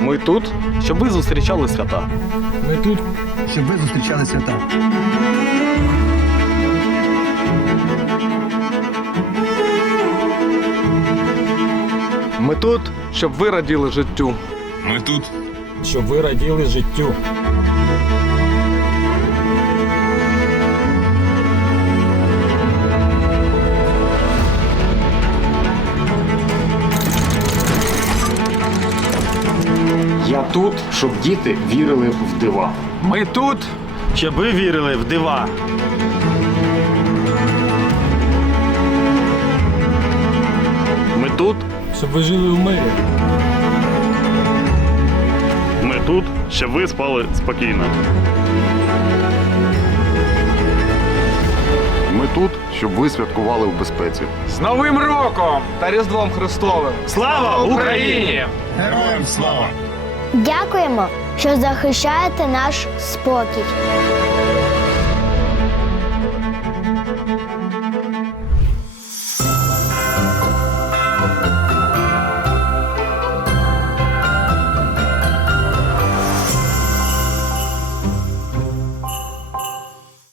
Ми тут, щоб ви зустрічали свята. Ми тут щоб ви зустрічали свята. Ми тут, щоб ви раділи життю. Ми тут. щоб ви раділи життю. Я тут, щоб діти вірили в дива. Ми тут, щоб ви вірили в дива. ми тут, Щоб ви жили в мирі. Ми тут, щоб ви спали спокійно. Ми тут, щоб ви святкували в безпеці. з Новим роком та Різдвом Христовим. Слава Україні! Героям слава! Дякуємо, що захищаєте наш спокій.